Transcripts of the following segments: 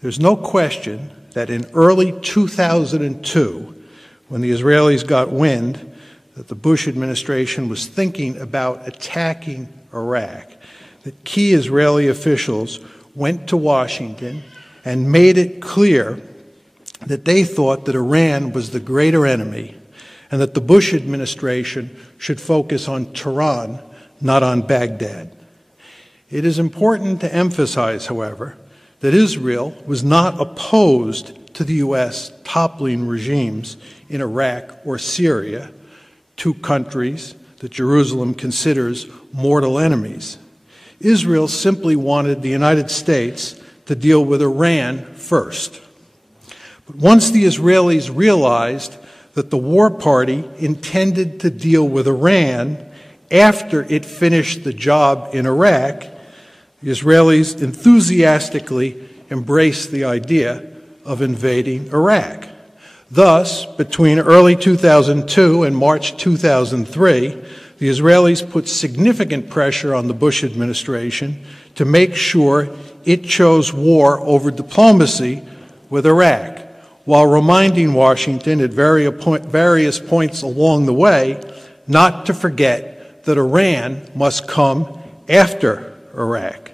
There's no question that in early 2002, when the Israelis got wind that the Bush administration was thinking about attacking Iraq, that key Israeli officials went to Washington and made it clear that they thought that Iran was the greater enemy and that the Bush administration should focus on Tehran, not on Baghdad. It is important to emphasize, however, that Israel was not opposed to the U.S. toppling regimes in Iraq or Syria, two countries that Jerusalem considers mortal enemies. Israel simply wanted the United States to deal with Iran first. But once the Israelis realized that the war party intended to deal with Iran after it finished the job in Iraq, the Israelis enthusiastically embraced the idea of invading Iraq. Thus, between early 2002 and March 2003, the Israelis put significant pressure on the Bush administration to make sure it chose war over diplomacy with Iraq, while reminding Washington at various points along the way not to forget that Iran must come after Iraq.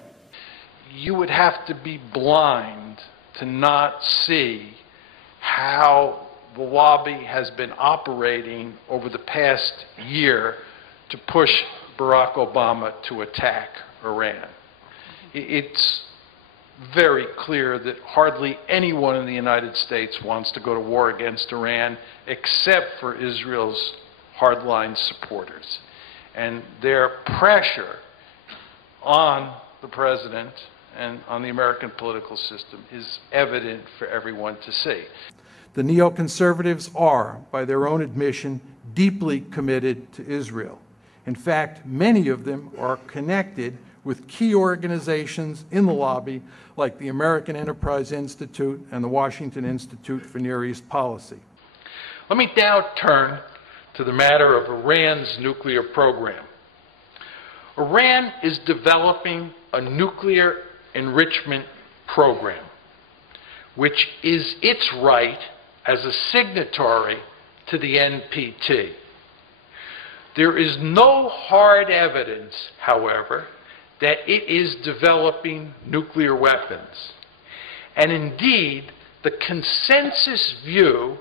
You would have to be blind to not see how the lobby has been operating over the past year to push Barack Obama to attack Iran. It's very clear that hardly anyone in the United States wants to go to war against Iran except for Israel's hardline supporters. And their pressure on the president and on the American political system is evident for everyone to see. The neoconservatives are, by their own admission, deeply committed to Israel. In fact, many of them are connected with key organizations in the lobby like the American Enterprise Institute and the Washington Institute for Near East Policy. Let me now turn to the matter of Iran's nuclear program. Iran is developing a nuclear enrichment program, which is its right as a signatory to the NPT. There is no hard evidence, however, that it is developing nuclear weapons. And indeed, the consensus view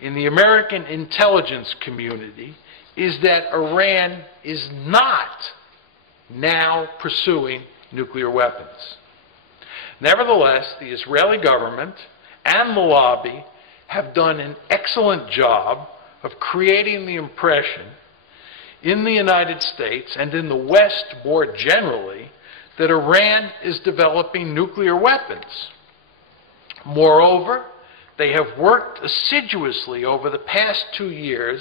in the American intelligence community is that Iran is not now pursuing nuclear weapons. Nevertheless, the Israeli government and the lobby have done an excellent job of creating the impression in the United States and in the West more generally that Iran is developing nuclear weapons. Moreover, they have worked assiduously over the past 2 years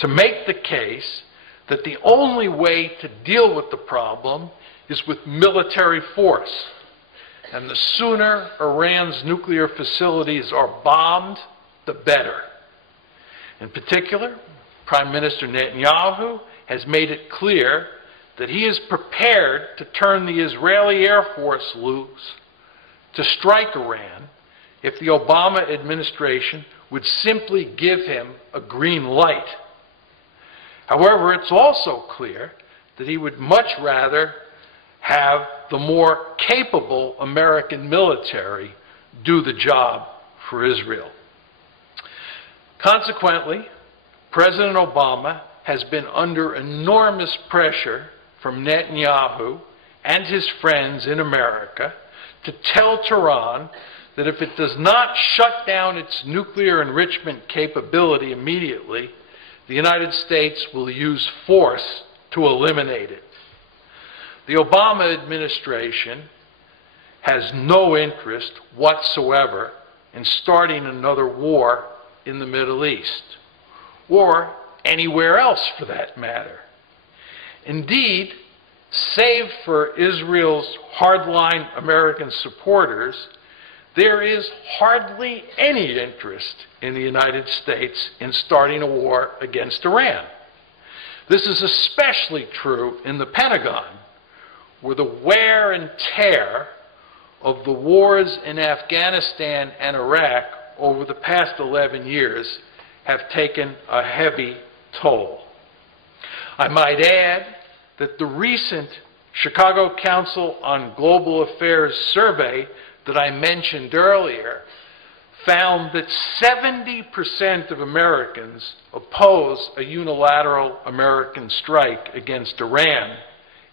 to make the case that the only way to deal with the problem is with military force. And the sooner Iran's nuclear facilities are bombed, the better. In particular, Prime Minister Netanyahu has made it clear that he is prepared to turn the Israeli Air Force loose to strike Iran if the Obama administration would simply give him a green light. However, it's also clear that he would much rather have the more capable American military do the job for Israel. Consequently, President Obama has been under enormous pressure from Netanyahu and his friends in America to tell Tehran that if it does not shut down its nuclear enrichment capability immediately, the United States will use force to eliminate it. The Obama administration has no interest whatsoever in starting another war in the Middle East, or anywhere else for that matter. Indeed, save for Israel's hardline American supporters, there is hardly any interest in the United States in starting a war against Iran. This is especially true in the Pentagon, where the wear and tear of the wars in Afghanistan and Iraq over the past 11 years have taken a heavy toll. I might add that the recent Chicago Council on Global Affairs survey that I mentioned earlier found that 70% of Americans oppose a unilateral American strike against Iran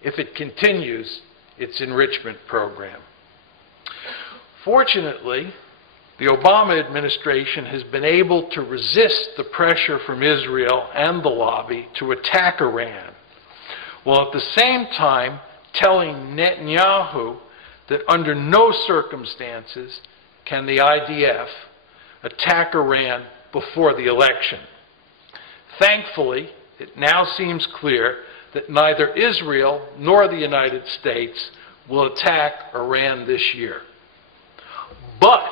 if it continues its enrichment program. Fortunately, the Obama administration has been able to resist the pressure from Israel and the lobby to attack Iran, while at the same time telling Netanyahu that under no circumstances can the IDF attack Iran before the election. Thankfully, it now seems clear that neither Israel nor the United States will attack Iran this year. But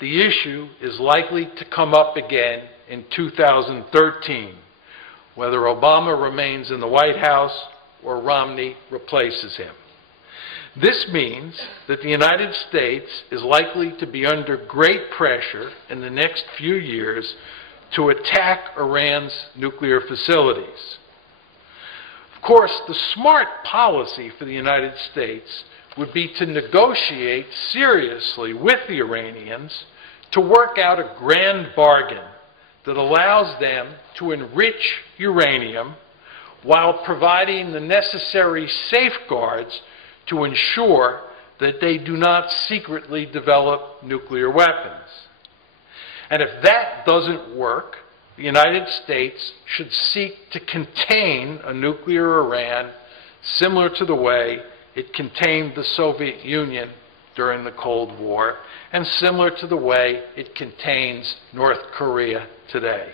the issue is likely to come up again in 2013, whether Obama remains in the White House or Romney replaces him. This means that the United States is likely to be under great pressure in the next few years to attack Iran's nuclear facilities. Of course, the smart policy for the United States would be to negotiate seriously with the Iranians to work out a grand bargain that allows them to enrich uranium while providing the necessary safeguards to ensure that they do not secretly develop nuclear weapons. And if that doesn't work, the United States should seek to contain a nuclear Iran similar to the way it contained the Soviet Union during the Cold War and similar to the way it contains North Korea today.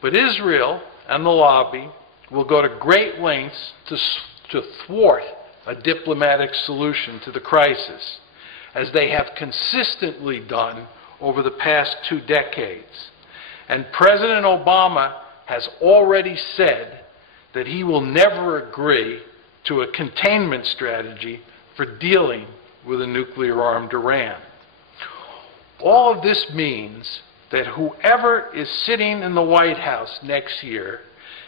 But Israel and the lobby will go to great lengths to thwart a diplomatic solution to the crisis, as they have consistently done over the past 2 decades. And President Obama has already said that he will never agree to a containment strategy for dealing with a nuclear-armed Iran. All of this means that whoever is sitting in the White House next year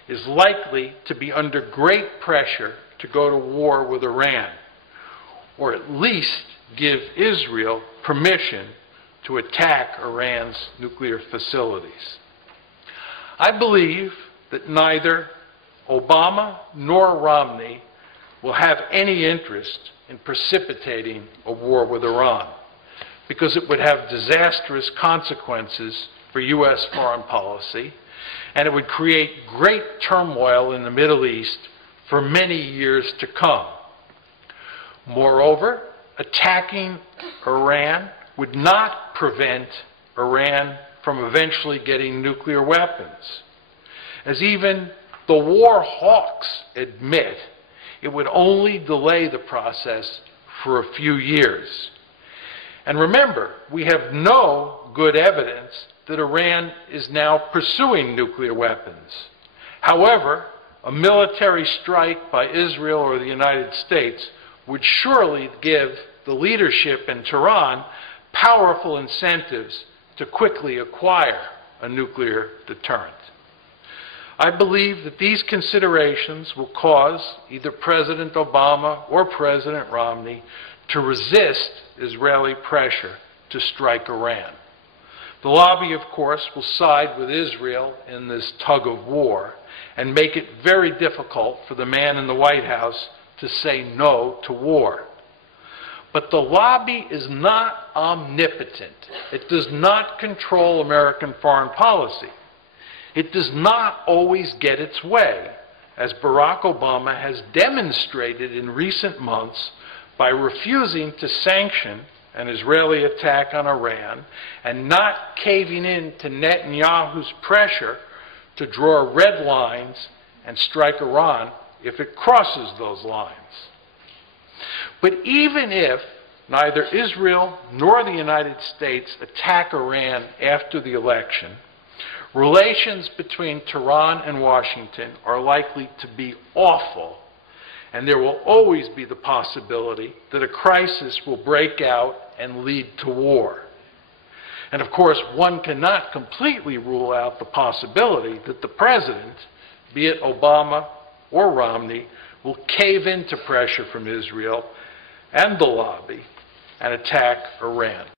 is likely to be under great pressure to go to war with Iran, or at least give Israel permission to attack Iran's nuclear facilities. I believe that neither Obama nor Romney will have any interest in precipitating a war with Iran, because it would have disastrous consequences for U.S. foreign policy, and it would create great turmoil in the Middle East for many years to come. Moreover, attacking Iran would not prevent Iran from eventually getting nuclear weapons. As even the war hawks admit, it would only delay the process for a few years. And remember, we have no good evidence that Iran is now pursuing nuclear weapons. However, a military strike by Israel or the United States would surely give the leadership in Tehran powerful incentives to quickly acquire a nuclear deterrent. I believe that these considerations will cause either President Obama or President Romney to resist Israeli pressure to strike Iran. The lobby, of course, will side with Israel in this tug of war and make it very difficult for the man in the White House to say no to war. But the lobby is not omnipotent. It does not control American foreign policy. It does not always get its way, as Barack Obama has demonstrated in recent months by refusing to sanction an Israeli attack on Iran and not caving in to Netanyahu's pressure to draw red lines and strike Iran if it crosses those lines. But even if neither Israel nor the United States attack Iran after the election, relations between Tehran and Washington are likely to be awful, and there will always be the possibility that a crisis will break out and lead to war. And of course, one cannot completely rule out the possibility that the president, be it Obama or Romney, will cave into pressure from Israel and the lobby and attack Iran.